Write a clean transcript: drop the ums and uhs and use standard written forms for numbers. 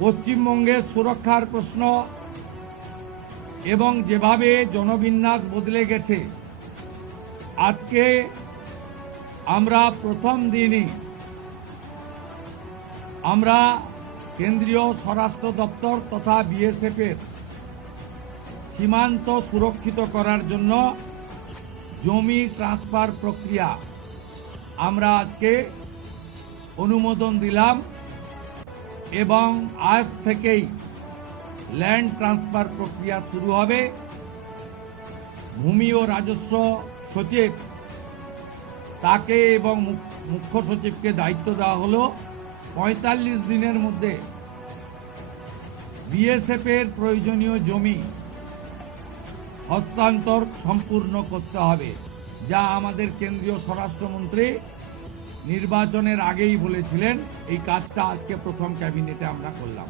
পশ্চিমবঙ্গের সুরক্ষার প্রশ্ন এবং যেভাবে জনবিন্যাস বদলে গেছে, আজকে আমরা প্রথম দিনই আমরা কেন্দ্রীয় স্বরাষ্ট্র দপ্তর তথা বিএসএফ এর সীমান্ত সুরক্ষিত করার জন্য জমি ট্রান্সফার প্রক্রিয়া আমরা আজকে অনুমোদন দিলাম এবং আজ থেকেই ল্যান্ড ট্রান্সফার প্রক্রিয়া শুরু হবে। ভূমি ও রাজস্ব সচিব তাকে এবং মুখ্য সচিবকে দায়িত্ব দেওয়া হলো ৪৫ দিনের মধ্যে বিএসএফ এর প্রয়োজনীয় জমি হস্তান্তর সম্পূর্ণ করতে হবে, যা আমাদের কেন্দ্রীয় স্বরাষ্ট্রমন্ত্রী নির্বাচনের আগেই বলেছিলেন। এই কাজটা আজকে প্রথম ক্যাবিনেটে আমরা করলাম।